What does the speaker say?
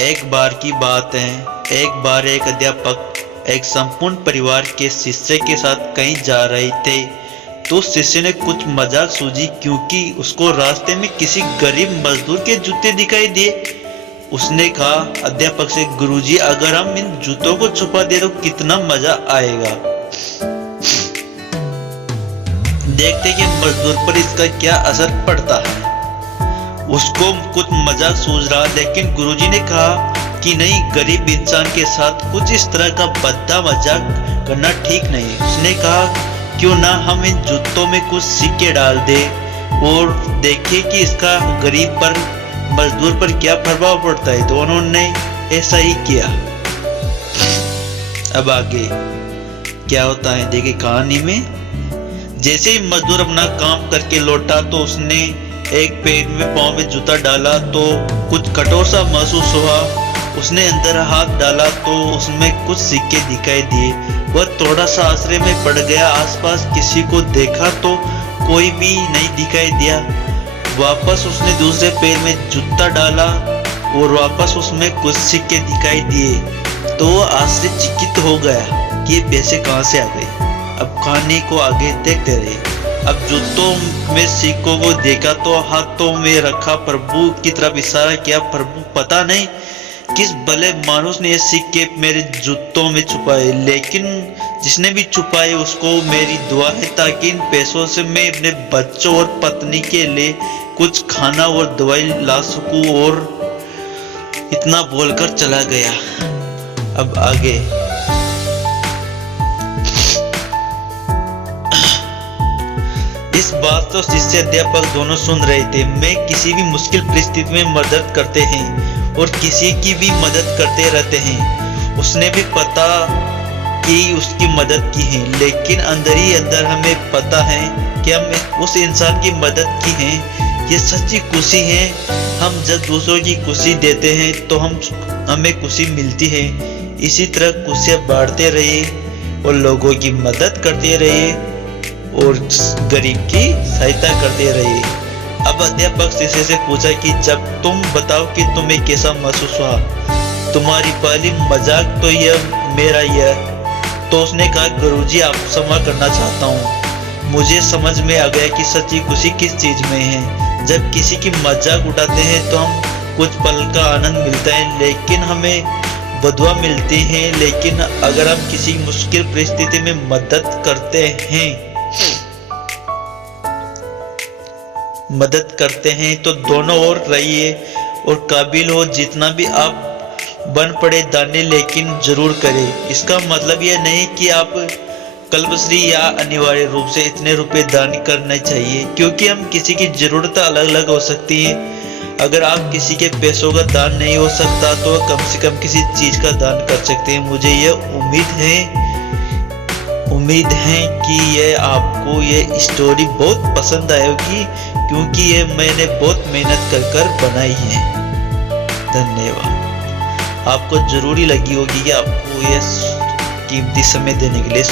एक बार की बात है, एक बार एक अध्यापक एक संपूर्ण परिवार के शिष्य के साथ कहीं जा रहे थे। तो शिष्य ने कुछ मजाक सूझी क्योंकि उसको रास्ते में किसी गरीब मजदूर के जूते दिखाई दिए। उसने कहा अध्यापक से, गुरुजी अगर हम इन जूतों को छुपा दे तो कितना मजा आएगा। देखते कि मजदूर पर इसका क्या असर पड़ता है। उसको कुछ मजाक सूझ रहा, लेकिन गुरुजी ने कहा कि नहीं, गरीब इंसान के साथ कुछ इस तरह का भद्दा मजाक करना ठीक नहीं। उसने कहा क्यों ना हम इन जूतों में कुछ सिक्के डाल दे और देखें कि इसका गरीब पर, मजदूर पर क्या प्रभाव पड़ता है। तो उन्होंने ऐसा ही किया। अब आगे क्या होता है देखिए कहानी में। जैसे ही मजदूर अपना काम करके लौटा तो उसने एक पैर में पांव में जूता डाला तो कुछ कठोर सा महसूस हुआ। उसने अंदर हाथ डाला तो उसमें कुछ सिक्के दिखाई दिए। वह थोड़ा सा आश्चर्य में पड़ गया। आसपास किसी को देखा तो कोई भी नहीं दिखाई दिया। वापस उसने दूसरे पैर में जूता डाला और वापस उसमें कुछ सिक्के दिखाई दिए। तो वह आश्चर्यचकित हो गया कि ये पैसे कहाँ से आ गए। अब कहानी को आगे देखते रहे। अब जूतों में सिक्कों को देखा तो हाथों में रखा प्रभु की तरफ इशारा किया। प्रभु पता नहीं किस भले मानुस ने ये सिक्के मेरे जूतों में छुपाए, लेकिन जिसने भी छुपाए उसको मेरी दुआ है ताकि इन पैसों से मैं अपने बच्चों और पत्नी के लिए कुछ खाना और दवाई ला सकूं। और इतना बोलकर चला गया। अब आगे इस बात तो शिष्य अध्यापक दोनों सुन रहे थे। मैं किसी भी मुश्किल परिस्थिति में मदद करते हैं और किसी की भी मदद करते रहते हैं। उसने भी पता कि उसकी मदद की है, लेकिन अंदर ही अंदर हमें पता है कि हम उस इंसान की मदद की है। ये सच्ची खुशी है। हम जब दूसरों की खुशी देते हैं तो हमें खुशी मिलती है। इसी तरह खुशियाँ बांटते रहिए और लोगों की मदद करते रहिए और गरीब की सहायता करते रहिए। अब अध्यापक शिष्य से पूछा कि जब तुम बताओ कि तुम्हें कैसा महसूस हुआ। तुम्हारी पहली मजाक तो यह मेरा यह। तो उसने कहा गुरुजी आप क्षमा करना चाहता हूँ। मुझे समझ में आ गया कि सच्ची खुशी किस चीज में है। जब किसी की मजाक उठाते हैं तो हम कुछ पल का आनंद मिलता है, लेकिन हमें बदुआ मिलती है। लेकिन अगर हम किसी मुश्किल परिस्थिति में मदद करते हैं तो दोनों ओर रहिए और काबिल हो जितना भी आप बन पड़े दाने, लेकिन जरूर करें। इसका मतलब यह नहीं कि आप कल्पश्री या अनिवार्य रूप से इतने रुपए दान करने चाहिए, क्योंकि हम किसी की जरूरत अलग अलग हो सकती है। अगर आप किसी के पैसों का दान नहीं हो सकता तो कम से कम किसी चीज का दान कर सकते हैं। मुझे यह उम्मीद है कि यह आपको ये स्टोरी बहुत पसंद आएगी, क्योंकि ये मैंने बहुत मेहनत कर बनाई है। धन्यवाद। आपको जरूरी लगी होगी कि आपको ये कीमती समय देने के लिए